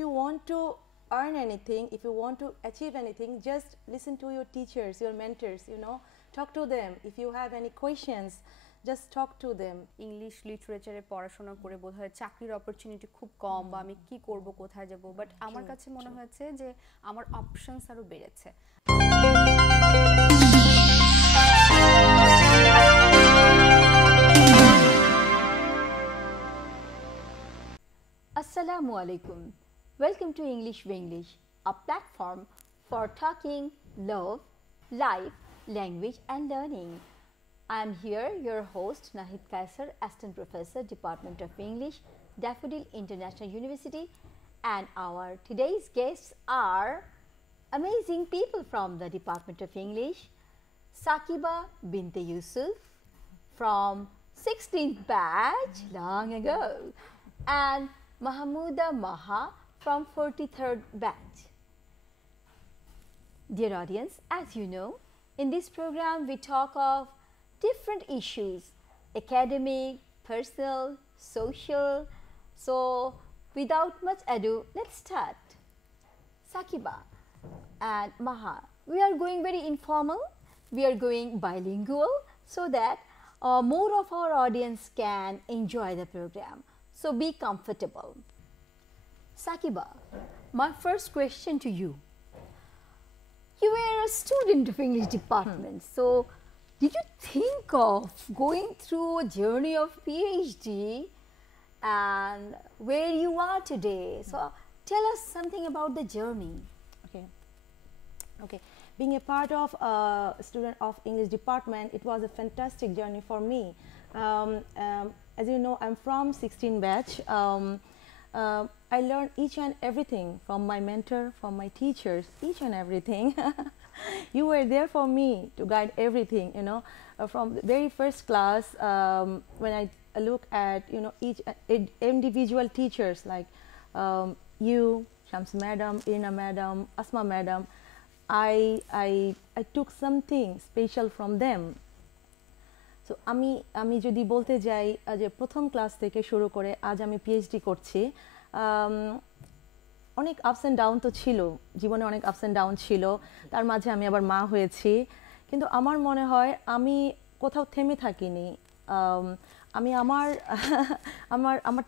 you want to earn anything, if you want to achieve anything, just listen to your teachers, your mentors, you know, talk to them. If you have any questions, just talk to them. English লিটারেচারে পড়াশোনা করে বোধহয় চাকরির opportunity খুব কম, বা আমি কি করব, কোথায় যাব, বাট আমার কাছে মনে হয়েছে যে আমার অপশনস আরো বেড়েছে। Assalamu alaikum. Welcome to English Wenglish, a platform for talking, love, life, language and learning. I am here, your host Nahid Kaisar, Assistant Professor, Department of English, Daffodil International University, and our today's guests are amazing people from the Department of English. Sakiba Binte Yusuf from 16th batch long ago, and Mahmouda Maha from 43rd batch. Dear audience, as you know, in this program we talk of different issues, academic, personal, social. So without much ado, let's start. Sakiba and Maha, we are going very informal, we are going bilingual so that more of our audience can enjoy the program. So be comfortable. Sakiba, my first question to you. You were a student of English department, so did you think of going through a journey of PhD and where you are today? So tell us something about the journey. Okay. Being a part of a student of English department, it was a fantastic journey for me. As you know, I'm from 16 batch. I learned each and everything from my mentor, from my teachers, each and everything. You were there for me to guide everything, you know, from the very first class. When I look at, you know, each individual teachers like you, Shams madam, Irina madam, Asma madam, I took something special from them. So আমি যদি বলতে যাই যে প্রথম class থেকে শুরু করে আজ আমি পিএইচডি করছি, অনেক আপস অ্যান্ড ডাউন তো ছিল, জীবনে অনেক আপস অ্যান্ড ডাউন ছিল, তার মাঝে আমি আবার মা হয়েছি, কিন্তু আমার মনে হয় আমি কোথাও থেমে থাকিনি, আমি আমার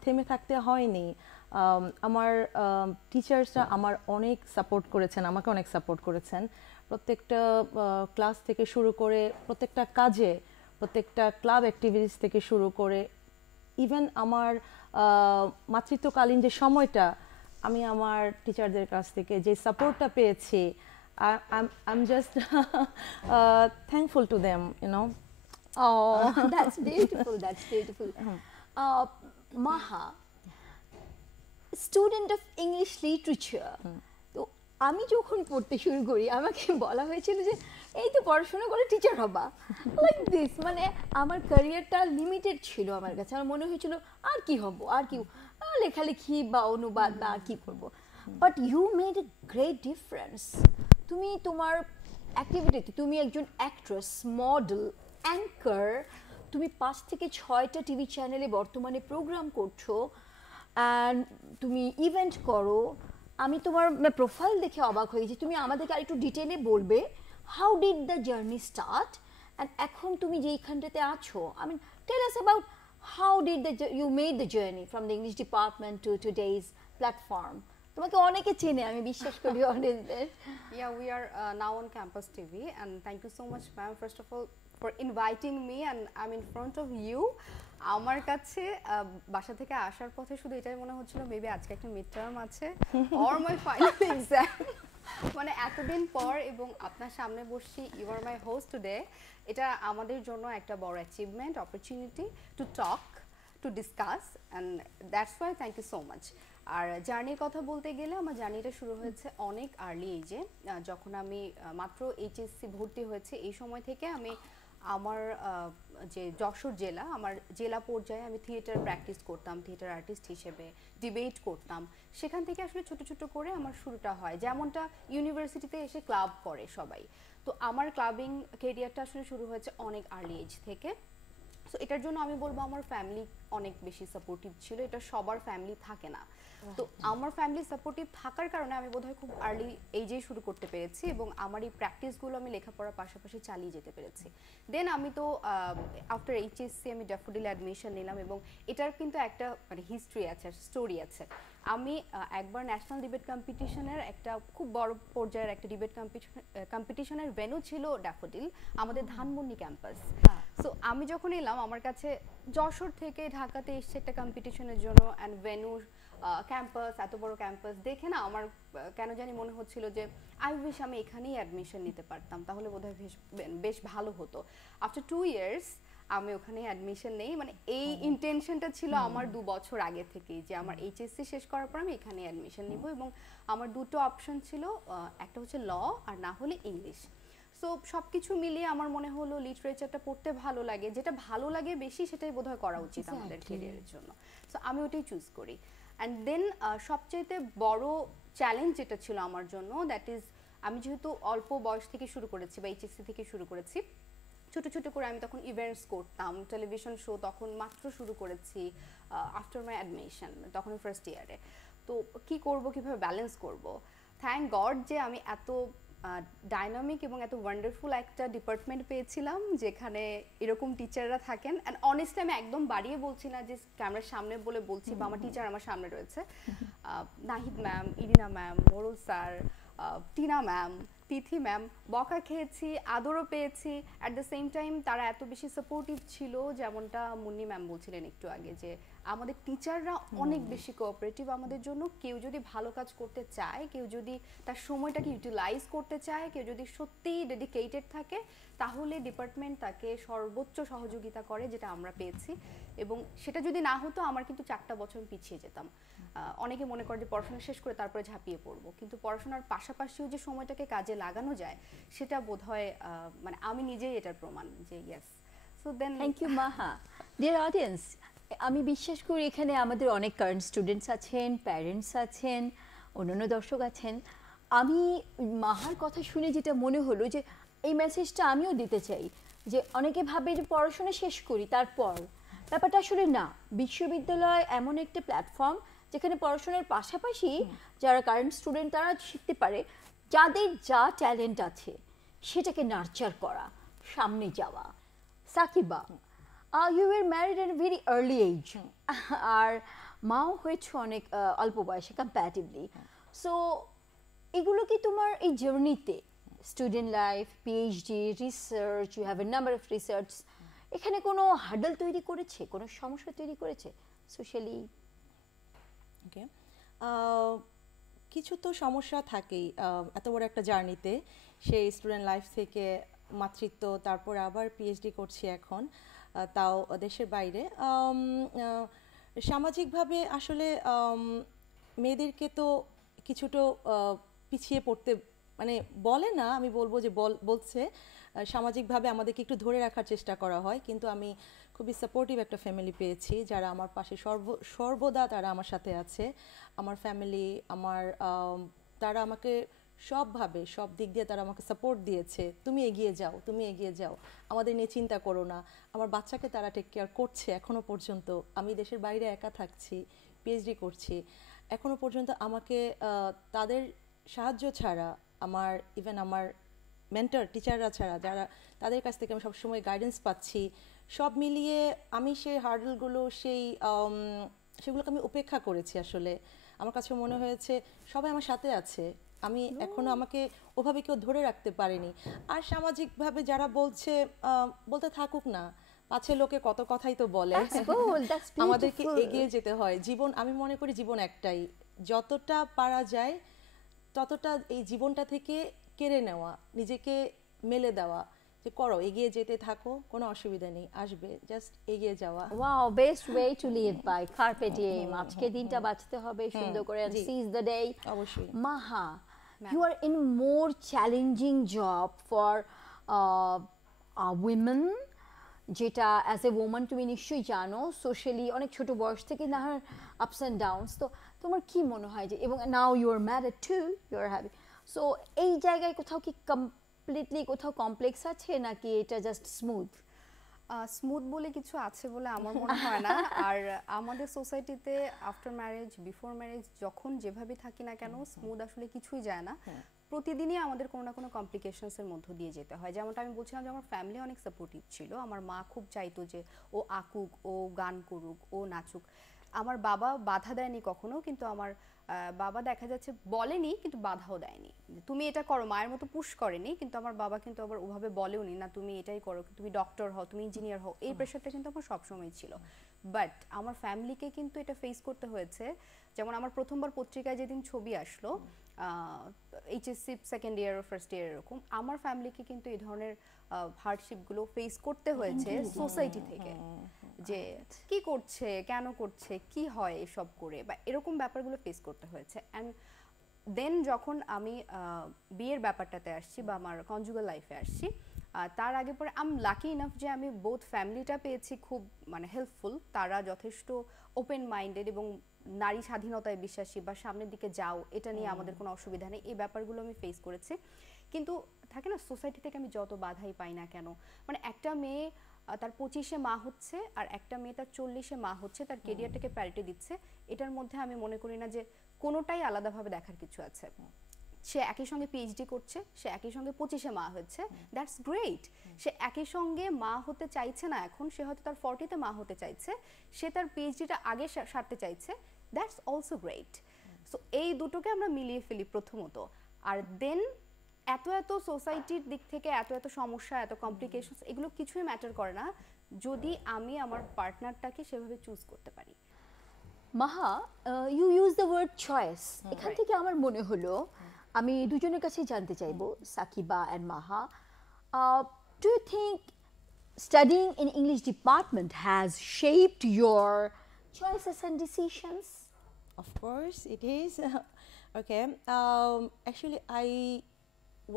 থেমে থাকতে হয়নি। আমার টিচার্সরা আমার অনেক সাপোর্ট করেছেন, আমাকে অনেক সাপোর্ট করেছেন, প্রত্যেকটা ক্লাস থেকে শুরু করে প্রত্যেকটা কাজে, প্রত্যেকটা ক্লাব অ্যাক্টিভিটিস থেকে শুরু করে ইভেন আমার মাতৃত্বকালীন যে সময়টা আমি আমার টিচারদের কাছ থেকে যে সাপোর্টটা পেয়েছি, I'm just thankful to them, you know. Oh, that's beautiful, that's beautiful. Maha, student of English literature. তো আমি যখন পড়তে শুরু করি আমাকে বলা হয়েছিল যে এই তো পড়াশোনা করে টিচার হবা, লাইক দিস, মানে আমার ক্যারিয়ারটা লিমিটেড ছিল আমার কাছে। আমার মনে হয়েছিল আর কি হব, আর কি লেখালেখি বা অনুবাদ বা আর কি করবো, but you made a great difference. তুমি তোমার অ্যাক্টিভিটিতে, তুমি একজন অ্যাক্ট্রেস, মডেল, অ্যাঙ্কার, তুমি 5 থেকে 6টা টিভি চ্যানেলে বর্তমানে প্রোগ্রাম করছো, অ্যান্ড তুমি ইভেন্ট করো। আমি তোমার প্রোফাইল দেখে অবাক হয়েছি। তুমি আমাদেরকে আরেকটু ডিটেলে বলবে how did the journey start, and এখন তুমি যেইখানটাতে আছো, I mean tell us about how did you made the journey from the English department to today's platform. তোমাকে অনেকে চেনে, আমি বিশ্বাস করি অনেকদের। Yeah, we are now on Campus TV, and thank you so much, ma'am, first of all, for inviting me, and I'm in front of you. আমার কাছে বাসা থেকে আসার পথে শুধু এটাই মনে হচ্ছিল মেবি আজকে একটা মিড টার্ম আছে অর মাই ফাইনাল এক্সাম, মানে এতদিন পর এবং আপনার সামনে বসছি, you are my host today, এটা আমাদের জন্য একটা বড় achievement, opportunity to talk, to discuss, and that's why thank you so much. আর জার্নির কথা বলতে গেলে আমার জার্নিটা শুরু হয়েছে অনেক আর্লি এজে, যখন আমি মাত্র এইচএসসি ভর্তি হয়েছে, এই সময় থেকে আমি আমার যে যশোর জেলা, আমার জেলা পর্যায়ে আমি থিয়েটার প্র্যাকটিস করতাম, থিয়েটার আর্টিস্ট হিসেবে ডিবেট করতাম। সেখান থেকে আসলে ছোট ছোট করে আমার শুরুটা হয়, যেমনটা ইউনিভার্সিটিতে এসে ক্লাব করে সবাই। তো আমার ক্লাবিং ক্যারিয়ারটা আসলে শুরু হয়েছে অনেক আর্লি এজ থেকে। সো এটার জন্য আমি বলবো আমার ফ্যামিলি অনেক বেশি সাপোর্টিভ ছিল, এটা সবার ফ্যামিলি থাকে না। তো আমার ফ্যামিলি সাপোর্টিভ থাকার কারণে আমি বোধহয় খুব আর্লি এইজেই শুরু করতে পেরেছি এবং আমার এই প্র্যাকটিসগুলো আমি লেখাপড়ার পাশাপাশি চালিয়ে যেতে পেরেছি। দেন আমি তো আফটার এইচএসসি আমি ড্যাফোডিলে অ্যাডমিশন নিলাম এবং এটার কিন্তু একটা মানে হিস্ট্রি আছে, স্টোরি আছে। আমি একবার ন্যাশনাল ডিবেট কম্পিটিশনের একটা খুব বড় পর্যায়ের একটা ডিবেট কম্পিটিশনের ভেন্যু ছিল ড্যাফোডিল, আমাদের ধানমন্ডি ক্যাম্পাস। সো আমি যখন এলাম, আমার কাছে যশোর থেকে ঢাকাতে এসছে একটা কম্পিটিশনের জন্য, অ্যান্ড ভেন্যু ক্যাম্পাস, এত বড় ক্যাম্পাস দেখে না আমার কেন জানি মনে হচ্ছিল যে আই উইশ আমি এখানেই অ্যাডমিশন নিতে পারতাম, তাহলে বোধহয় বেশ ভালো হতো। আফটার 2 ইয়ার্স আমি ওখানে অ্যাডমিশন নেই, মানে এই ইন্টেনশনটা ছিল আমার 2 বছর আগে থেকেই যে আমার এইচএসসি শেষ করার পর আমি এখানে অ্যাডমিশন নিব এবং আমার দুটো অপশন ছিল, একটা হচ্ছে ল আর না হলে ইংলিশ। সো সব কিছু মিলিয়ে আমার মনে হলো লিটারেচারটা পড়তে ভালো লাগে, যেটা ভালো লাগে বেশি সেটাই বোধহয় করা উচিত আমাদের ক্যারিয়ারের জন্য। সো আমি ওটাই চুজ করি। অ্যান্ড দেন সবচেয়ে বড় চ্যালেঞ্জ যেটা ছিল আমার জন্য, দ্যাট ইজ আমি যেহেতু অল্প বয়স থেকে শুরু করেছি বা এইচএসসি থেকে শুরু করেছি, ছোট ছোট করে আমি তখন ইভেন্টস করতাম, টেলিভিশন শো তখন মাত্র শুরু করেছি আফটার মাই অ্যাডমিশন, তখন ফার্স্ট ইয়ারে। তো কি করব, কিভাবে ব্যালেন্স করব? থ্যাংক গড যে আমি এত ডাইনামিক এবং এত ওয়ান্ডারফুল একটা ডিপার্টমেন্ট পেয়েছিলাম যেখানে এরকম টিচাররা থাকেন। অ্যান্ড অনেস্টলি আমি একদম বাড়িয়ে বলছি না যে ক্যামেরার সামনে বলে বলছি বা আমার টিচার আমার সামনে রয়েছে, নাহিদ ম্যাম, ইরিনা ম্যাম, মোরল স্যার, টিনা ম্যাম, তিথি ম্যাম, বকা খেয়েছি, আদরও পেয়েছি। অ্যাট দ্য সেম টাইম তারা এত বেশি সাপোর্টিভ ছিল, যেমনটা মুন্নি ম্যাম বলছিলেন একটু আগে, যে আমাদের টিচাররা অনেক বেশি কোঅপারেটিভ আমাদের জন্য। কেউ যদি ভালো কাজ করতে চায়, কেউ যদি তার সময়টাকে ইউটিলাইজ করতে চায়, কেউ যদি সত্যিই ডেডিকেটেড থাকে, তাহলে ডিপার্টমেন্ট তাকে সর্বোচ্চ সহযোগিতা করে, যেটা আমরা পেয়েছি। এবং সেটা যদি না হতো আমার কিন্তু 4টা বছর পিছিয়ে যেতাম। অনেকে মনে করে যে পড়াশোনা শেষ করে তারপরে ঝাঁপিয়ে পড়বো, কিন্তু পড়াশোনার পাশাপাশিও যে সময়টাকে কাজে লাগানো যায় সেটা বোধহয় মানে আমি নিজেই এটার প্রমাণ যে yes. So then thank you Maha. Dear audience, আমি বিশ্বাস করি এখানে আমাদের অনেক কারেন্ট স্টুডেন্টস আছেন, প্যারেন্টস আছেন, অন্যান্য দর্শক আছেন। আমি মাহার কথা শুনে যেটা মনে হলো যে এই মেসেজটা আমিও দিতে চাই, যে অনেকে ভাবে যে পড়াশোনা শেষ করি তারপর, ব্যাপারটা আসলে না। বিশ্ববিদ্যালয় এমন একটা প্ল্যাটফর্ম যেখানে পড়াশোনার পাশাপাশি যারা কারেন্ট স্টুডেন্ট তারা শিখতে পারে, যাদের যা ট্যালেন্ট আছে সেটাকে নার্চার করা, সামনে যাওয়া। Sakiba, you were married at a very early age, আর মাও হয়েছে অনেক অল্প বয়সে কম্প্যারেটিভলি। সো এগুলো কি তোমার এই জার্নিতে, student life, PhD, research, you have a number of research, এখানে কোনো হার্ডল তৈরি করেছে, কোনো সমস্যা তৈরি করেছে সোশ্যালি? ওকে, কিছু তো সমস্যা থাকেই এত বড় একটা জার্নিতে। সেই স্টুডেন্ট লাইফ থেকে মাতৃত্ব, তারপর আবার পিএইচডি করছি এখন, তাও দেশের বাইরে। সামাজিকভাবে আসলে মেয়েদেরকে তো কিছুটা পিছিয়ে পড়তে মানে বলে না, আমি বলবো যে বলছে সামাজিকভাবে আমাদেরকে একটু ধরে রাখার চেষ্টা করা হয়। কিন্তু আমি খুবই সাপোর্টিভ একটা ফ্যামিলি পেয়েছি, যারা আমার পাশে সর্বদা তারা আমার সাথে আছে। আমার ফ্যামিলি, তারা আমাকে সবভাবে, সব দিক দিয়ে তারা আমাকে সাপোর্ট দিয়েছে। তুমি এগিয়ে যাও, তুমি এগিয়ে যাও, আমাদের নিয়ে চিন্তা করো না। আমার বাচ্চাকে তারা টেক কেয়ার করছে এখনো পর্যন্ত। আমি দেশের বাইরে একা থাকছি, পিএইচডি করছি, এখনো পর্যন্ত আমাকে তাদের সাহায্য ছাড়া, ইভেন আমার মেন্টর টিচাররা ছাড়া, যারা তাদের কাছ থেকে আমি সবসময় গাইডেন্স পাচ্ছি, সব মিলিয়ে আমি সেই হার্ডলগুলো, সেগুলোকে আমি উপেক্ষা করেছি। আসলে আমার কাছে মনে হয়েছে সবাই আমার সাথে আছে, আমি এখনো আমাকে ওভাবে কেউ ধরে রাখতে পারেনি। আর সামাজিকভাবে যারা বলতে থাকুক না, পাছে লোকে কত কথাই তো বলে, আমাদেরকে এগিয়ে যেতে হয়। জীবন, আমি মনে করি জীবন একটাই, যতটা পারা যায় ততটা এই জীবনটা থেকে কেড়ে নেওয়া, নিজেকে মেলে দেওয়া, যে করো, এগিয়ে যেতে থাকো, কোনো অসুবিধা নেই, আসবে, জাস্ট এগিয়ে যাওয়া। Wow, best way to live by, carpe diem. আজকে দিনটা বাঁচতে হবে সুন্দর করে, and seize the day. অবশ্যই। মাহা, you are in more challenging job for women, যেটা অ্যাজ এ ওম্যান তুমি নিশ্চয়ই জানো, সোশ্যালি অনেক ছোট বয়স থেকে না আপস অ্যান্ড ডাউনস। তো তোমার কি মনে হয় যে, এবং now you are married to, you are heavy, so এই জায়গায় কোথাও কি কমপ্লিটলি কোথাও কমপ্লেক্স আছে নাকি এটা জাস্ট স্মুথ? স্মুথ বলে কিছু আছে বলে আমার মনে হয় না। আর আমাদের সোসাইটিতে আফটার ম্যারেজ, বিফোর ম্যারেজ যখন যেভাবে থাকি না কেন, স্মুথ আসলে কিছুই যায় না। প্রতিদিনই আমাদের কোনো না কোনো কমপ্লিকেশনসের মধ্য দিয়ে যেতে হয়। যেমনটা আমি বলছিলাম যে আমার ফ্যামিলি অনেক সাপোর্টিভ ছিল। আমার মা খুব চাইতো যে ও আঁকুক, ও গান করুক, ও নাচুক। আমার বাবা বাধা দেয়নি কখনো, কিন্তু আমার বাবা দেখা যাচ্ছে বলেনি কিন্তু বাধাও দেয়নি, তুমি এটা করো, মায়ের মতো পুশ করেনি, কিন্তু আমার বাবা কিন্তু আবার ওভাবে বলেওনি না তুমি এটাই করো, তুমি ডক্টর হও, তুমি ইঞ্জিনিয়ার হও। এই প্রেশারটা কিন্তু আমার সবসময় ছিল। বাট আমার ফ্যামিলিকে কিন্তু এটা ফেস করতে হয়েছে। যেমন আমার প্রথমবার পত্রিকায় যেদিন ছবি আসলো, এইচএসসি সেকেন্ড ইয়ার ও ফার্স্ট ইয়ার, এরকম আমার ফ্যামিলিকে কিন্তু এই ধরনের হার্ডশিপগুলো ফেস করতে হয়েছে সোসাইটি থেকে, যে কি করছে, কেন করছে, কি হয় এসব করে, বা এরকম ব্যাপারগুলো ফেস করতে হয়েছে। অ্যান্ড দেন যখন আমি বিয়ের ব্যাপারটাতে আসছি বা আমার কনজুগাল লাইফে আসছি, তার আগে পরে আই এম লাকি ইনাফ যে আমি বোথ ফ্যামিলিটা পেয়েছি খুব মানে হেল্পফুল। তারা যথেষ্ট ওপেন মাইন্ডেড এবং নারী স্বাধীনতায় বিশ্বাসী, বা সামনের দিকে যাও, এটা নিয়ে আমাদের কোনো অসুবিধা নেই, এই ব্যাপারগুলো আমি ফেস করেছি। কিন্তু থাকে না, সোসাইটি থেকে আমি যত বাধাই পাই না কেন, মানে একটা মেয়ে তার 25-এ মা হচ্ছে আর একটা মেয়ে তার 40-এ মা হচ্ছে, তার কেরিয়ারটাকে প্রায়োরিটি দিচ্ছে, এটার মধ্যে আমি মনে করি না যে কোনোটাই আলাদাভাবে দেখার কিছু আছে। সে একই সঙ্গে পিএইচডি করছে, সে একই সঙ্গে 25-এ মা হচ্ছে, দ্যাটস গ্রেট। সে একই সঙ্গে মা হতে চাইছে না এখন, সে হয়তো তার 40-তে মা হতে চাইছে, সে তার পিএইচডিটা আগে সারতে চাইছে, দ্যাটস অলসো গ্রেট। সো এই দুটোকে আমরা মিলিয়ে ফেলি প্রথমত। আর দেন এত এত সোসাইটির দিক থেকে এত সমস্যা, এত কমপ্লিকেশনস, এগুলো কিছুই ম্যাটার করে না যদি আমি আমার পার্টনারটাকে সেভাবে চুজ করতে পারি। Maha, you use the word choice. এখান থেকে আমার মনে হলো আমি দুজনের কাছেই জানতে চাইবো, Sakiba and Maha, do you think studying in English department has shaped your choices and decisions? Of course, it is. Okay. Actually, I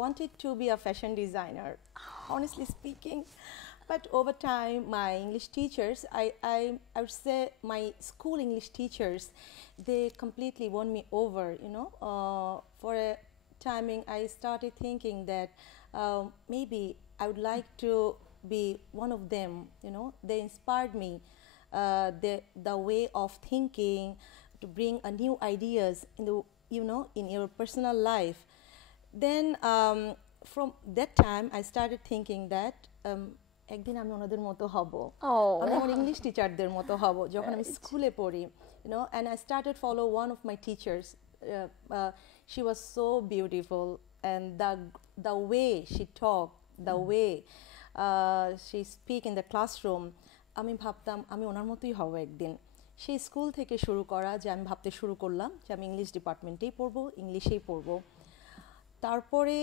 wanted to be a fashion designer, honestly speaking. But over time, my English teachers, I would say my school English teachers, they completely won me over, you know. For a timing, I started thinking that maybe I would like to be one of them, you know. They inspired me, the way of thinking, to bring a new ideas in the, you know, in your personal life. Then from that time I started thinking that একদিন আমি ওনাদের মতো হব, আমি আমার English টিচারদের মতো হব যখন আমি স্কুলে পড়ি, you know. And I started follow one of my teachers. She was so beautiful, and the way she talked, the way she speak in the classroom, আমি ভাবতাম আমি ওনার মতোই হব একদিন। সেই স্কুল থেকে শুরু করা যে আমি ভাবতে শুরু করলাম যে আমি ইংলিশ ডিপার্টমেন্টেই পড়বো, ইংলিশেই পড়বো। তারপরে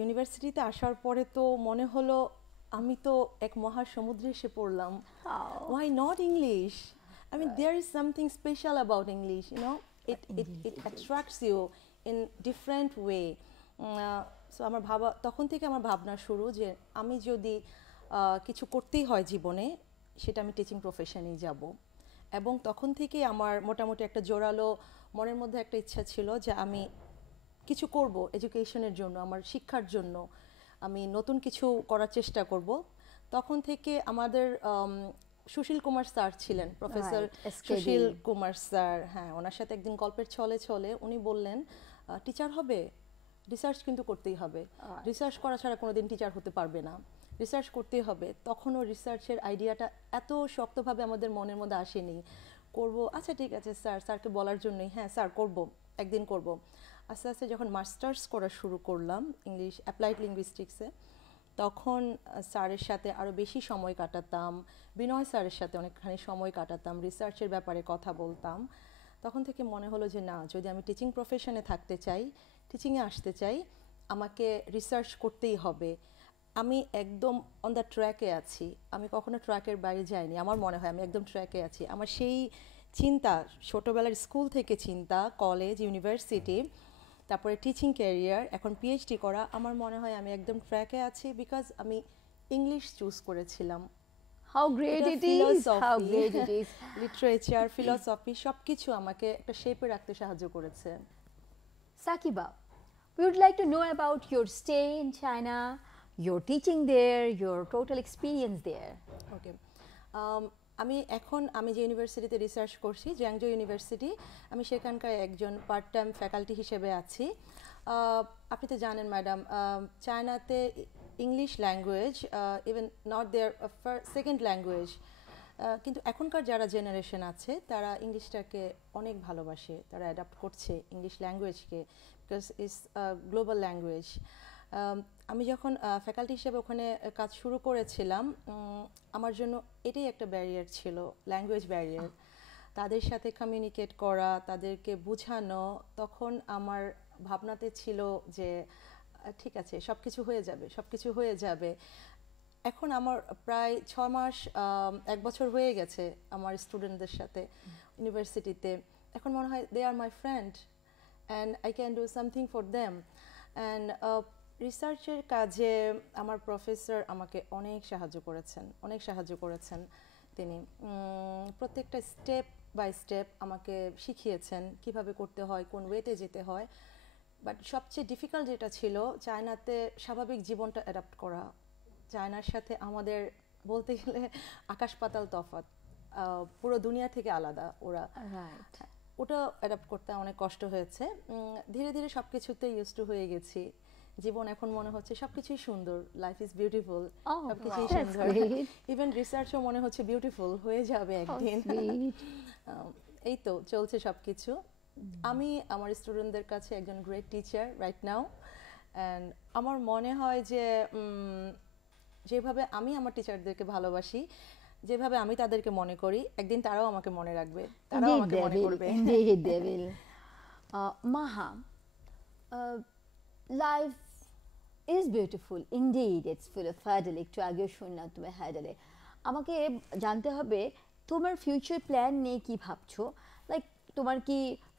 ইউনিভার্সিটিতে আসার পরে তো মনে হলো আমি তো এক মহাসমুদ্রে এসে পড়লাম। Why not English? I mean, there is something special about English, you know. It attracts you in different way. So আমার তখন থেকে আমার ভাবনা শুরু যে আমি যদি কিছু করতেই হয় জীবনে, সেটা আমি টিচিং প্রফেশনেই যাব। এবং তখন থেকে আমার মোটামুটি একটা জোরালো মনের মধ্যে একটা ইচ্ছা ছিল যে আমি কিছু করব এডুকেশনের জন্য, আমার শিক্ষার জন্য আমি নতুন কিছু করার চেষ্টা করব। তখন থেকে আমাদের সুশীল কুমার স্যার ছিলেন, প্রফেসর সুশীল কুমার স্যার, হ্যাঁ, ওনার সাথে একদিন গল্পের ছলে উনি বললেন টিচার হবে, রিসার্চ কিন্তু করতেই হবে, রিসার্চ করা ছাড়া কোনোদিন টিচার হতে পারবে না, রিসার্চ করতেই হবে। তখনও রিসার্চের আইডিয়াটা এত শক্তভাবে আমাদের মনের মধ্যে আসেনি। করব, আচ্ছা ঠিক আছে স্যার, স্যারকে বলার জন্যই, হ্যাঁ স্যার করব, একদিন করব। আস্তে আস্তে যখন মাস্টার্স করা শুরু করলাম ইংলিশ অ্যাপ্লাইড লিঙ্গুইস্টিক্সে, তখন স্যারের সাথে আরও বেশি সময় কাটাতাম, বিনয় স্যারের সাথে অনেকখানি সময় কাটাতাম, রিসার্চের ব্যাপারে কথা বলতাম। তখন থেকে মনে হলো যে না, যদি আমি টিচিং প্রফেশনে থাকতে চাই, টিচিংয়ে আসতে চাই, আমাকে রিসার্চ করতেই হবে। আমি একদম অন দ্য ট্র্যাকে আছি, আমি কখনো ট্র্যাকের বাইরে যাইনি, আমার মনে হয় আমি একদম ট্র্যাকে আছি। আমার সেই চিন্তা ছোটোবেলার স্কুল থেকে চিন্তা, কলেজ, ইউনিভার্সিটি, তারপরে টিচিং ক্যারিয়ার, এখন পিএইচডি করা, আমার মনে হয় আমি একদম ট্র্যাকে আছি, বিকজ আমি ইংলিশ চুজ করেছিলাম। How great it is! How great it is! Literature, philosophy সবকিছু আমাকে একটা শেপে রাখতে সাহায্য করেছে। Sakiba, we would like to know about your stay in China, your teaching there, your total experience there? ওকে, আমি যে ইউনিভার্সিটিতে রিসার্চ করছি, জ্যাংজো ইউনিভার্সিটি, আমি সেখানকার একজন পার্ট টাইম ফ্যাকাল্টি হিসেবে আছি। আপনি তো জানেন ম্যাডাম, চায়নাতে English language even not their second language, কিন্তু এখনকার যারা জেনারেশন আছে তারা ইংলিশটাকে অনেক ভালোবাসে, তারা অ্যাডাপ্ট করছে ইংলিশ ল্যাঙ্গুয়েজকে, বিকজ ইটস গ্লোবাল ল্যাঙ্গুয়েজ। আমি যখন ফ্যাকাল্টি হিসেবে ওখানে কাজ শুরু করেছিলাম, আমার জন্য এটাই একটা ব্যারিয়ার ছিল, ল্যাঙ্গুয়েজ ব্যারিয়ার। তাদের সাথে কমিউনিকেট করা, তাদেরকে বোঝানো, তখন আমার ভাবনাতে ছিল যে ঠিক আছে, সব কিছু হয়ে যাবে। এখন আমার প্রায় 6 মাস, 1 বছর হয়ে গেছে আমার স্টুডেন্টদের সাথে ইউনিভার্সিটিতে। এখন মনে হয় they are my friend and I can do something for them. And রিসার্চের কাজে আমার প্রফেসর আমাকে অনেক সাহায্য করেছেন। তিনি প্রত্যেকটা স্টেপ বাই স্টেপ আমাকে শিখিয়েছেন কিভাবে করতে হয়, কোন ওয়েতে যেতে হয়। বাট সবচেয়ে ডিফিকাল্ট যেটা ছিল, চায়নাতে স্বাভাবিক জীবনটা অ্যাডাপ্ট করা। চায়নার সাথে আমাদের বলতে গেলে আকাশ পাতাল তফাৎ, পুরো দুনিয়া থেকে আলাদা ওরা। ওটা অ্যাডাপ্ট করতে অনেক কষ্ট হয়েছে। ধীরে ধীরে সব কিছুতে ইউজ টু হয়ে গেছি। জীবন এখন মনে হচ্ছে সবকিছুই সুন্দর, লাইফ ইজ বিউটিফুল, সবকিছুই সুন্দর। ইভেন রিসার্চও মনে হচ্ছে বিউটিফুল হয়ে যাবে একদিন। এই তো চলছে সবকিছু। আমি আমার স্টুডেন্টদের কাছে একজন great teacher right now. And আমার মনে হয় যে যেভাবে আমি আমার টিচারদেরকে ভালোবাসি, যেভাবে আমি তাদেরকে মনে করি, একদিন তারাও আমাকে মনে রাখবে, তারাও আমাকে মনে করবে। Maha, life is beautiful indeed, it's full of hurdle. একটু আগে শুনলাম তুমি হ্যাডেলে। আমাকে জানতে হবে তোমার ফিউচার প্ল্যান নিয়ে কি ভাবছো। লাইক তোমার কি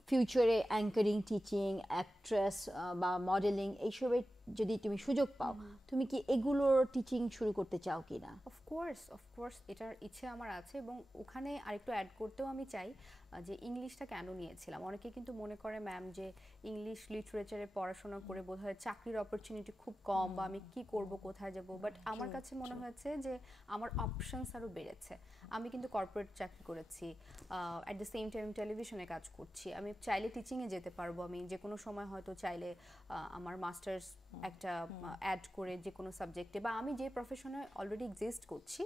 ফিউচারে অ্যাঙ্কারিং, টিচিং, অ্যাক্ট্রেস বা মডেলিং এইসবের যদি তুমি সুযোগ পাও, তুমি কি এগুলোর টিচিং শুরু করতে চাও কি না? অফকোর্স এটার ইচ্ছে আমার আছে, এবং ওখানে আরেকটু অ্যাড করতেও আমি চাই যে ইংলিশটা কেন নিয়েছিলাম। অনেকে কিন্তু মনে করে ম্যাম যে ইংলিশ লিটারেচারে পড়াশোনা করে বোধহয় চাকরির অপরচুনিটি খুব কম, বা আমি কি করব, কোথায় যাব। বাট আমার কাছে মনে হয়েছে যে আমার অপশনস আরও বেড়েছে। আমি কিন্তু কর্পোরেট চাকরি করেছি, অ্যাট দ্য সেম টাইম টেলিভিশনে কাজ করছি। আমি চাইলে টিচিংয়ে যেতে পারবো, আমি যে কোনো সময় হয়তো চাইলে আমার মাস্টার্স একটা অ্যাড করে যে কোনো সাবজেক্টে, বা আমি যে প্রফেশনে অলরেডি এক্সিস্ট করছি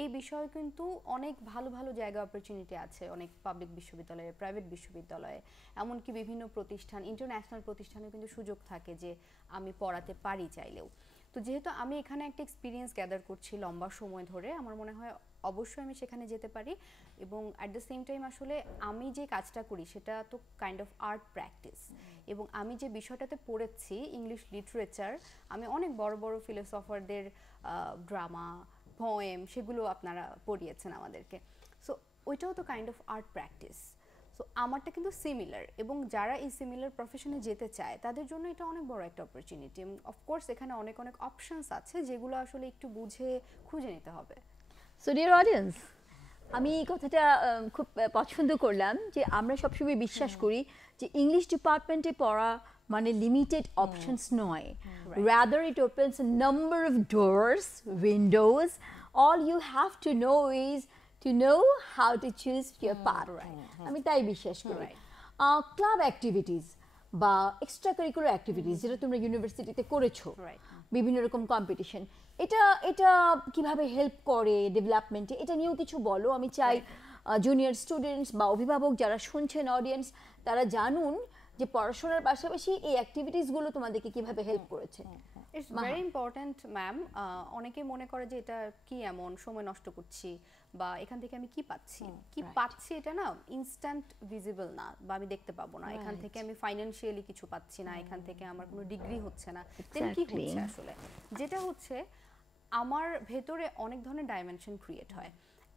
এই বিষয়ে কিন্তু অনেক ভালো ভালো জায়গা অপরচুনিটি আছে, অনেক পাবলিক বিশ্ববিদ্যালয়ে, প্রাইভেট বিশ্ববিদ্যালয়ে, এমনকি বিভিন্ন প্রতিষ্ঠান, ইন্টারন্যাশনাল প্রতিষ্ঠানে কিন্তু সুযোগ থাকে যে আমি পড়াতে পারি চাইলেও। তো যেহেতু আমি এখানে একটা এক্সপিরিয়েন্স গ্যাদার করছি লম্বা সময় ধরে, আমার মনে হয় অবশ্যই আমি সেখানে যেতে পারি। এবং অ্যাট দ্য সেম টাইম আসলে আমি যে কাজটা করি সেটা তো কাইন্ড অফ আর্ট প্র্যাকটিস, এবং আমি যে বিষয়টাতে পড়েছি ইংলিশ লিটারেচার, আমি অনেক বড় বড় ফিলোসফারদের ড্রামা, পোয়েম, সেগুলো আপনারা পড়িয়েছেন আমাদেরকে। সো ওইটাও তো kind of art practice. So আমারটা কিন্তু সিমিলার, এবং যারা এই সিমিলার প্রফেশনে যেতে চায় তাদের জন্য এটা অনেক বড় একটা অপরচুনিটি। এবং অফকোর্স এখানে অনেক অনেক অপশনস আছে যেগুলো আসলে একটু বুঝে খুঁজে নিতে হবে। সো ডিয়ার অডিয়েন্স, আমি এই কথাটা খুব পছন্দ করলাম যে আমরা সবসময় বিশ্বাস করি যে ইংলিশ ডিপার্টমেন্টে পড়া মানে লিমিটেড অপশনস নয়, rather it opens a number of doors, windows. All you have to know is to know how to choose your path. আমি তাই বিশ্বাস করি। ক্লাব অ্যাক্টিভিটিস বা এক্সট্রা কারিকুলার অ্যাক্টিভিটিস যেটা তোমরা ইউনিভার্সিটিতে করেছো, বিভিন্ন রকম কম্পিটিশন, এটা কিভাবে হেল্প করে ডেভেলপমেন্টে, এটা নিয়েও কিছু বলো। আমি চাই জুনিয়র স্টুডেন্টস বা অভিভাবক যারা শুনছেন, অডিয়েন্স, তারা জানুন যে পড়াশোনার পাশাপাশি এই অ্যাক্টিভিটিসগুলো তোমাদেরকে কিভাবে হেল্প করেছে। It's very important ma'am. অনেকে মনে করে যে এটা কি এমন সময় নষ্ট করছি, বা এখান থেকে আমি কি পাচ্ছি এটা না ইনস্ট্যান্ট ভিজিবল না, বা আমি দেখতে পাবো না। এখান থেকে আমি ফাইন্যান্সিয়ালি কিছু পাচ্ছি না, এখান থেকে আমার কোনো ডিগ্রি হচ্ছে না। দেন কি হচ্ছে আসলে, যেটা হচ্ছে আমার ভেতরে অনেক ধরনের ডাইমেনশন ক্রিয়েট হয়।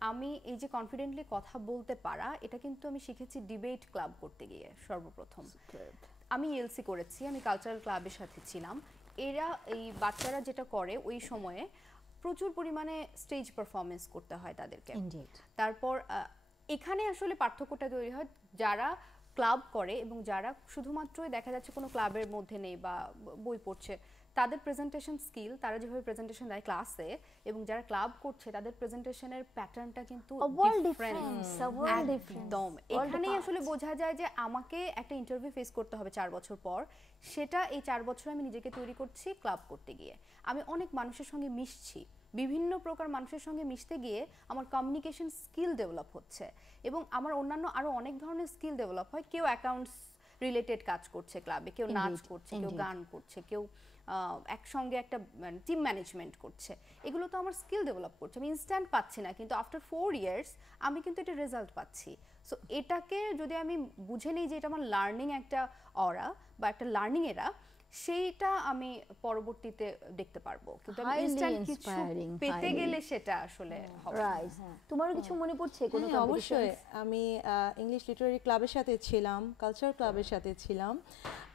আমি এই যে কনফিডেন্টলি কথা বলতে পারা, এটা কিন্তু আমি শিখেছি ডিবেট ক্লাব করতে গিয়ে সর্বপ্রথম। আমি এলসি করেছি, আমি কালচারাল ক্লাবের সাথে ছিলাম। এরা এই বাচ্চারা যেটা করে ওই সময়ে প্রচুর পরিমাণে স্টেজ পারফরমেন্স করতে হয় তাদেরকে। তারপর এখানে আসলে পার্থক্যটা তৈরি হয়, যারা ক্লাব করে এবং যারা শুধুমাত্রই দেখা যাচ্ছে কোনো ক্লাবের মধ্যে নেই বা বই পড়ছে, তাদের প্রেজেন্টেশন স্কিল, তারা যেভাবে প্রেজেন্টেশন দেয় ক্লাসে, এবং যারা ক্লাব করছে তাদের প্রেজেন্টেশনের প্যাটার্নটা কিন্তু একদম। এখানেই আসলে বোঝা যায় যে আমাকে একটা ইন্টারভিউ ফেস করতে হবে 4 বছর পর, সেটা এই 4 বছর আমি নিজেকে তৈরি করছি ক্লাব করতে গিয়ে। আমি অনেক মানুষের সঙ্গে মিশছি, বিভিন্ন প্রকার মানুষের সঙ্গে মিশতে গিয়ে আমার কমিউনিকেশন স্কিল ডেভেলপ হচ্ছে, এবং আমার অন্যান্য আরো অনেক ধরনের স্কিল ডেভেলপ হয়। কেউ অ্যাকাউন্টস রিলেটেড কাজ করছে ক্লাবে, কেউ নাচ করছে, কেউ গান করছে, কেউ একসঙ্গে একটা টিম ম্যানেজমেন্ট করছে। এগুলো তো আমার স্কিল ডেভেলপ করছে, আমি ইনস্ট্যান্ট পাচ্ছি না, কিন্তু আফটার 4 ইয়ার্স আমি কিন্তু এটা রেজাল্ট পাচ্ছি। সো এটাকে যদি আমি বুঝে নিই যে এটা আমার লার্নিং একটা অরা বা একটা লার্নিং এরা, সেইটা আমি পরবর্তীতে দেখতে পারবো, কিন্তু আমি ইনস্ট্যান্ট কিছু পেতে গেলে সেটা আসলে হবে না। তোমারও কিছু মনে পড়ছে কোনো? অবশ্যই, আমি ইংলিশ লিটারারি ক্লাবের সাথে ছিলাম, কালচার ক্লাবের সাথে ছিলাম।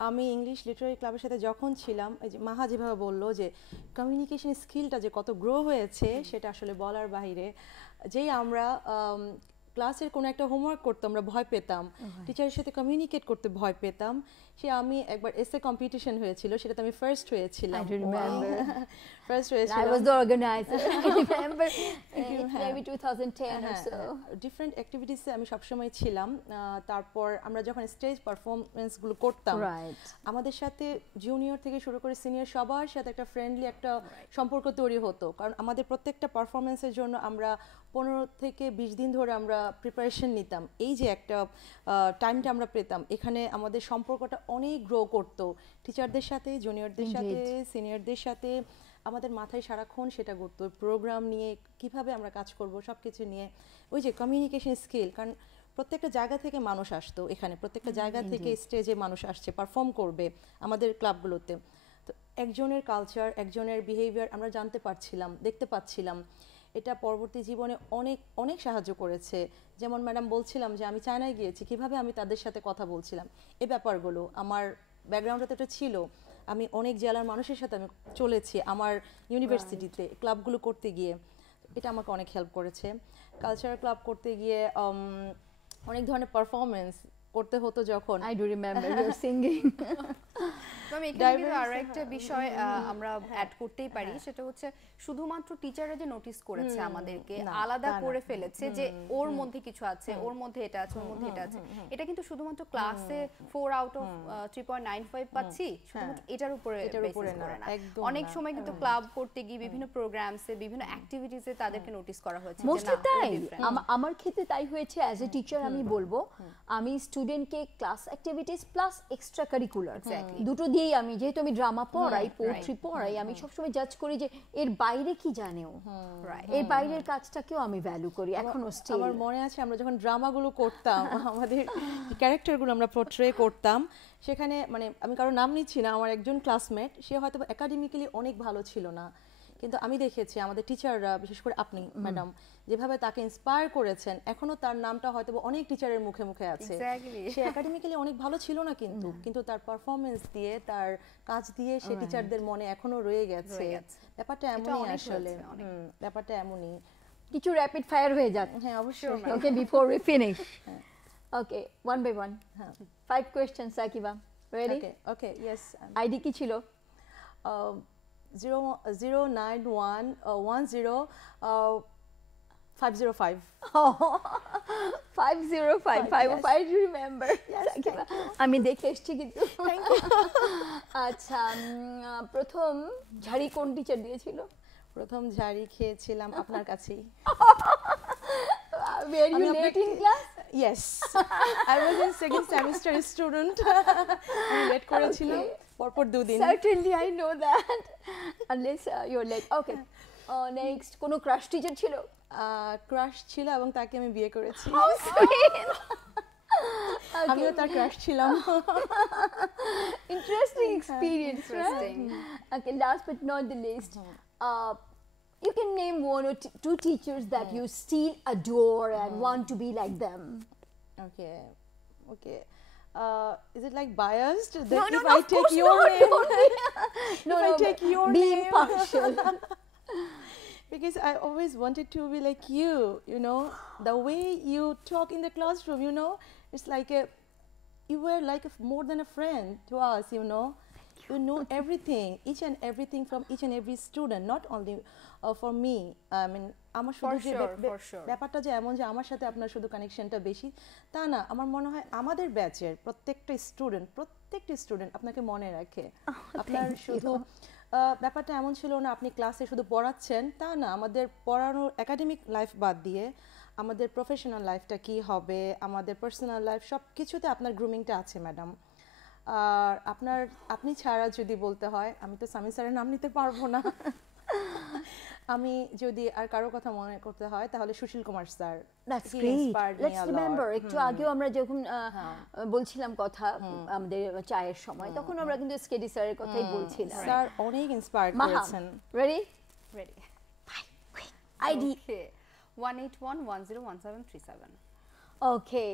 আমি ইংলিশ লিটারারি ক্লাবের সাথে যখন ছিলাম, এই যে মাহা যেভাবে বললো যে কমিউনিকেশন স্কিলটা যে কত গ্রো হয়েছে সেটা আসলে বলার বাইরে। যেই আমরা ক্লাসের কোনো একটা হোমওয়ার্ক করতে আমরা ভয় পেতাম, টিচারের সাথে কমিউনিকেট করতে ভয় পেতাম, সে আমি একবার এসে কম্পিটিশন হয়েছিল, সেটাতে আমি ফার্স্ট হয়েছিলাম। ফার্স্ট হয়েছিলাম। I was the organizer. I remember maybe 2010 or so. Different অ্যাক্টিভিটিসে আমি সবসময় ছিলাম। তারপর আমরা যখন স্টেজ পারফরমেন্সগুলো করতাম, আমাদের সাথে জুনিয়র থেকে শুরু করে সিনিয়র সবার সাথে একটা ফ্রেন্ডলি একটা সম্পর্ক তৈরি হতো, কারণ আমাদের প্রত্যেকটা পারফরমেন্সের জন্য আমরা 15 থেকে 20 দিন ধরে আমরা প্রিপারেশন নিতাম। এই যে একটা টাইমটা আমরা পেতাম, এখানে আমাদের সম্পর্কটা অনেক গ্রো করতো টিচারদের সাথে, জুনিয়রদের সাথে, সিনিয়রদের সাথে। আমাদের মাথায় সারাক্ষণ সেটা ঘুরতো, প্রোগ্রাম নিয়ে কিভাবে আমরা কাজ করব সব কিছু নিয়ে। ওই যে কমিউনিকেশন স্কিল, কারণ প্রত্যেকটা জায়গা থেকে মানুষ আসতো এখানে, প্রত্যেকটা জায়গা থেকে স্টেজে মানুষ আসছে পারফর্ম করবে আমাদের ক্লাবগুলোতে। তো একজনের কালচার, একজনের বিহেভিয়ার আমরা জানতে পারছিলাম, দেখতে পাচ্ছিলাম। এটা পরবর্তী জীবনে অনেক অনেক সাহায্য করেছে। যেমন ম্যাডাম বলছিলাম যে আমি চায়নায় গিয়েছি, কিভাবে আমি তাদের সাথে কথা বলছিলাম, এই ব্যাপারগুলো আমার ব্যাকগ্রাউন্ডে তো এটা ছিল। আমি অনেক জেলার মানুষের সাথে আমি চলেছি আমার ইউনিভার্সিটিতে ক্লাবগুলো করতে গিয়ে, এটা আমাকে অনেক হেল্প করেছে। কালচারাল ক্লাব করতে গিয়ে অনেক ধরনের পারফরমেন্স করতে হতো যখন। I do remember your singing. আমি এখানে কিন্তু আরো একটা বিষয় আমরা অ্যাড করতেই পারি, সেটা হচ্ছে শুধুমাত্র টিচাররা যে নোটিস করেছে আমাদেরকে, আলাদা করে ফেলেছে যে ওর মধ্যে কিছু আছে, ওর মধ্যে এটা আছে, ওর মধ্যে এটা আছে, এটা কিন্তু শুধুমাত্র ক্লাসে 4 আউট অফ 3.95 পাচ্ছি শুধুমাত্র এটার উপরে বেসিস করে না। অনেক সময় কিন্তু ক্লাব করতে গিয়ে বিভিন্ন প্রোগ্রামসে, বিভিন্ন অ্যাক্টিভিটিসে তাদেরকে নোটিস করা হয়েছে। মোস্টলি তাই, আমার ক্ষেত্রে তাই হয়েছে। অ্যাজ এ টিচার আমি বলবো, আমি স্টুডেন্টকে class activities plus extra curricular দুটো দিয়েই, আমি যেহেতু আমি ড্রামা পড়াই, পোয়েট্রি পড়াই, আমি সবসময় জাজ করি যে এর বাইরে কি জানেও, এর বাইরের কাজটাকেও আমি ভ্যালু করি এখনো স্টিল। আমার মনে আছে আমরা যখন ড্রামাগুলো করতাম, আমাদের ক্যারেক্টারগুলো আমরা পোর্ট্রে করতাম, সেখানে মানে আমি কারো নাম নিচ্ছি না, আমার একজন ক্লাসমেট, সে হয়তো একাডেমিক্যালি অনেক ভালো ছিল না, কিন্তু আমি দেখেছি আমাদের টিচাররা, বিশেষ করে আপনি ম্যাডাম, যেভাবে তাকে ইন্সপায়ার করেছেন, এখনো তার নামটা হয়তো অনেক টিচারের মুখে মুখে আছে। সে একাডেমিক্যালি অনেক ভালো ছিল না, কিন্তু তার পারফরমেন্স দিয়ে, তার কাজ দিয়ে সে টিচারদের মনে এখনো রয়ে গেছে। ব্যাপারটা এমনই আসলে, ব্যাপারটা এমনই। কিছু র্যাপিড ফায়ার হয়ে যাক। হ্যাঁ অবশ্যই। Okay, before we finish. Okay, 1 by 1, 5 questions Sakiba, ready? Okay yes. ID কি ছিল? 091010505. 505. I remember. আমি দেখে এসেছি কিন্তু। আচ্ছা, প্রথম ঝাড়ি কোন টিচার দিয়েছিল? প্রথম ঝাড়ি খেয়েছিলাম আপনার কাছেই। Were you late in class? Yes, I was in second semester student. আমি লেট করেছিলাম পরপর 2 দিন। Certainly I know that. Unless you're late. Okay. Next, কোনো ক্রাশ টিচার ছিল? ক্রাশ ছিল এবং তাকে আমি বিয়ে করেছি। How sweet. আমিও তার ক্রাশ ছিলাম। Interesting experience, right? Okay, last but not the least, you can name 1 or 2 teachers that you still adore and want to be like them. Okay. Is it like biased? No, if I take your name, no, if I take your be name, impartial. Because I always wanted to be like you know, the way you talk in the classroom, you know, it's like you were like more than a friend to us, you know. You know everything, each and everything from each and every student, not only for me. I mean, আমার শুধু যে ব্যাপারটা যে এমন যে আমার সাথে আপনার শুধু কানেকশনটা বেশি তা না, আমার মনে হয় আমাদের ব্যাচের প্রত্যেকটা স্টুডেন্ট আপনাকে মনে রাখে। আপনার শুধু ব্যাপারটা এমন ছিল না আপনি ক্লাসে শুধু পড়াচ্ছেন তা না, আমাদের পড়ানোর একাডেমিক লাইফ বাদ দিয়ে আমাদের প্রফেশনাল লাইফটা কি হবে, আমাদের পার্সোনাল লাইফ সব কিছুতে আপনার গ্রুমিংটা আছে ম্যাডাম। আর আপনি ছাড়া যদি বলতে হয়, আমি তো সামি স্যারের নাম নিতে পারবো না, আমি যদি আর কারো কথা মনে করতে হয় তাহলে Sushil Kumar sir. That's great. Let's remember, একটু আগেও আমরা যখন বলছিলাম কথা আমাদের চায়ের সময়, তখন আমরা কিন্তু স্কেডি স্যারের কথাই বলছিলাম। স্যার অনেক ইন্সপায়ার করেছেন। Ready ID 181101737। ওকে,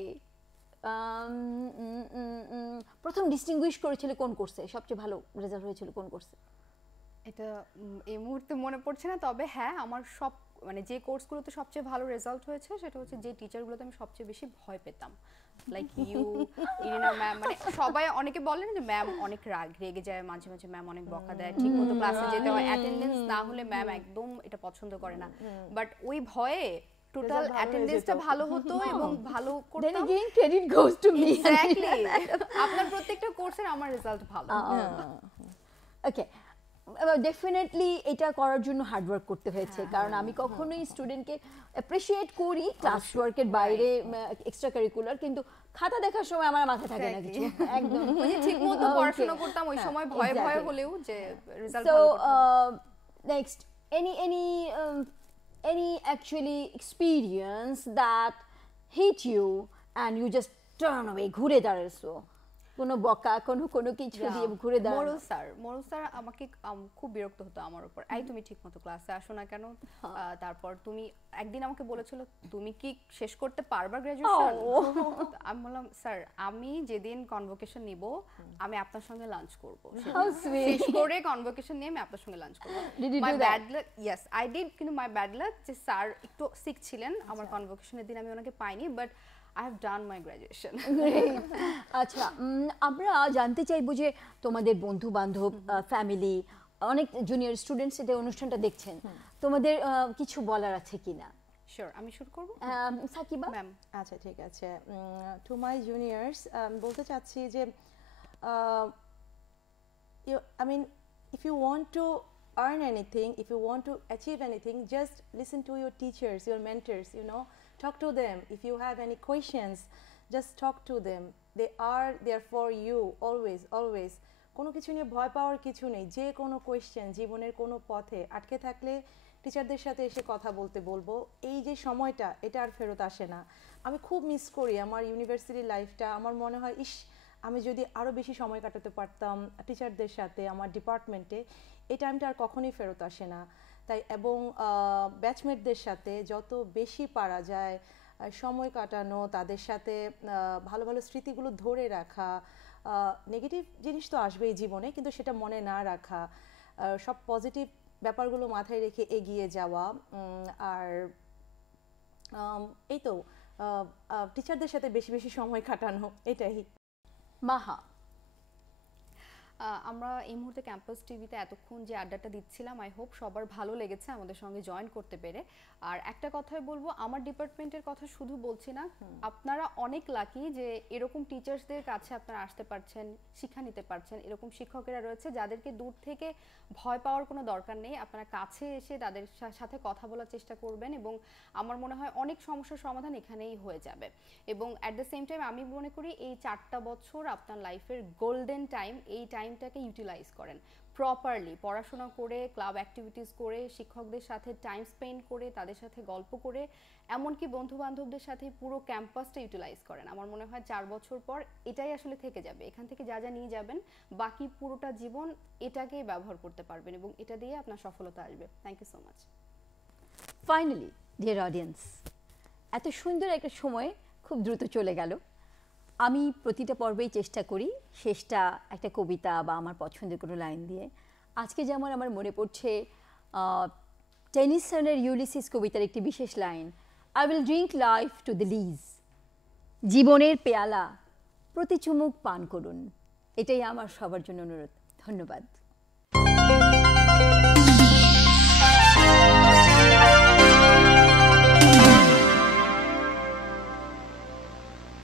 প্রথম ডিস্টিংগুইশ করেছিল কোন কোর্সে? সবচেয়ে ভালো রেজাল্ট হয়েছিল কোন কোর্সে? এটা এই মুহূর্তে মনে পড়ছে না, তবে হ্যাঁ আমার সব মানে যে কোর্সগুলোতে সবচেয়ে ভালো রেজাল্ট হয়েছে সেটা হচ্ছে যে টিচারগুলোতে আমি সবচেয়ে বেশি ভয় পেতাম, লাইক ইউ, ইরিনা ম্যাম। মানে সবাই অনেকে বলেন যে ম্যাম অনেক রেগে যায় মাঝে মাঝে, ম্যাম অনেক বকা দেয়, ঠিক মতো ক্লাসে যেতে হয়, অ্যাটেন্ডেন্স না হলে ম্যাম একদম এটা পছন্দ করে না। বাট ওই ভয়ে টোটাল অ্যাটেন্ডেন্সটা ভালো হতো এবং ভালো করতাম। Then again credit goes to me. Exactly, আপনার প্রত্যেকটা কোর্সের আমার রেজাল্ট ভালো। ওকে, ডেফিনেটলি এটা করার জন্য হার্ড ওয়ার্ক করতে হয়েছে, কারণ আমি কখনোই স্টুডেন্টকে অ্যাপ্রিশিয়েট করি ক্লাস ওয়ার্কের বাইরে এক্সট্রা কারিকুলার, কিন্তু খাতা দেখার সময় আমার মাথা থাকে না কিছু, একদম ঠিকমতো পড়াশোনা করতাম ওই সময় ভয়ে ভয়ে হলেও যে রেজাল্ট ভালো করব। So next, any actually experience that hit you and you just turn away, ঘুরে দাঁড়াইছো, কোনো বকা কোনো কিছু দিয়ে ঘুরে দাঁড়ানো? মোরল স্যার আমাকে খুব বিরক্ত হতো আমার উপর, এই তুমি ঠিকমতো ক্লাসে আসো না কেন, তারপর তুমি একদিন আমাকে বলেছিল তুমি কি শেষ করতে পারবা গ্র্যাজুয়েশন? আমি বললাম স্যার আমি যেদিন কনভোকেশন নিব আমি আপনার সঙ্গে লাঞ্চ করব, শেষ করে কনভোকেশন নিয়ে আমি আপনার সঙ্গে লাঞ্চ করব। My bad luck, yes I did, কিন্তু মাই ব্যাড লাক যে স্যার একটু সিক ছিলেন, আমার কনভোকেশনের দিন আমি ওনাকে পাইনি, but I have done my graduation. আচ্ছা, আমরা জানতে চাইবো যে তোমাদের বন্ধু বান্ধব, ফ্যামিলি, অনেক জুনিয়র স্টুডেন্টস এই অনুষ্ঠানটা দেখছেন, তোমাদের কিছু বলার আছে কিনা? শিওর, আমি শুরু করব। সাকিবা ম্যাম। আচ্ছা ঠিক আছে, টু মাই জুনিয়র্স বলতে চাচ্ছি যে I mean, if you want to earn anything, if you want to achieve anything, just listen to your teachers, your mentors, you know. Talk to them. If you have any questions, just talk to them. They are there for you always. কোনো কিছু নিয়ে ভয় পাওয়ার কিছু নেই। যে কোনো question জীবনের কোনো পথে আটকে থাকলে টিচারদের সাথে এসে কথা বলবো। এই যে সময়টা এটা আর ফেরত আসে না। আমি খুব মিস করি আমার ইউনিভার্সিটি লাইফটা। আমার মনে হয় আমি যদি আরও বেশি সময় কাটাতে পারতাম টিচারদের সাথে আমার ডিপার্টমেন্টে, এই টাইমটা আর কখনোই ফেরত আসে না। তাই এবং ব্যাচমেটদের সাথে যত বেশি পারা যায় সময় কাটানো, তাদের সাথে ভালো ভালো স্মৃতিগুলো ধরে রাখা, নেগেটিভ জিনিস তো আসবেই জীবনে, কিন্তু সেটা মনে না রাখা, সব পজিটিভ ব্যাপারগুলো মাথায় রেখে এগিয়ে যাওয়া, আর এই তো টিচারদের সাথে বেশি বেশি সময় কাটানো, এটাই। মাহা, আমরা এই মুহূর্তে ক্যাম্পাস টিভিতে এতক্ষণ যে আড্ডাটা দিচ্ছিলাম, আই হোপ সবার ভালো লেগেছে আমাদের সঙ্গে জয়েন করতে পেরে। আর একটা কথাই বলবো, আমার ডিপার্টমেন্টের কথা শুধু বলছি না, আপনারা অনেক লাকি যে এরকম টিচার্সদের কাছে আপনারা আসতে পারছেন, শিক্ষা নিতে পারছেন। এরকম শিক্ষকেরা রয়েছে যাদেরকে দূর থেকে ভয় পাওয়ার কোনো দরকার নেই, আপনারা কাছে এসে তাদের সাথে কথা বলার চেষ্টা করবেন, এবং আমার মনে হয় অনেক সমস্যার সমাধান এখানেই হয়ে যাবে। এবং অ্যাট দ্য সেম টাইম আমি মনে করি এই 4টা বছর আপনার লাইফের গোল্ডেন টাইম, এই টাইমটাকে ইউটিলাইজ করেন প্রপারলি, পড়াশোনা করে, ক্লাব অ্যাক্টিভিটিস করে, শিক্ষকদের সাথে টাইম স্পেন্ড করে, তাদের সাথে গল্প করে, এমনকি বন্ধু বান্ধবদের সাথে পুরো ক্যাম্পাসটা ইউটিলাইজ করেন। আমার মনে হয় 4 বছর পর এটাই আসলে থেকে যাবে, এখান থেকে যা যা নিয়ে যাবেন বাকি পুরোটা জীবন এটাকেই ব্যবহার করতে পারবেন, এবং এটা দিয়ে আপনার সফলতা আসবে। Thank you so much. Finally dear audience, এত সুন্দর একটা সময় খুব দ্রুত চলে গেল। আমি প্রতিটা পর্বেই চেষ্টা করি শেষটা একটা কবিতা বা আমার পছন্দের কোনো লাইন দিয়ে। আজকে যেমন আমার মনে পড়ছে টেনিসনের ইউলিসিস কবিতার একটি বিশেষ line, I will drink life to the lees. জীবনের পেয়ালা প্রতি চুমুক পান করুন, এটাই আমার সবার জন্য অনুরোধ। ধন্যবাদ।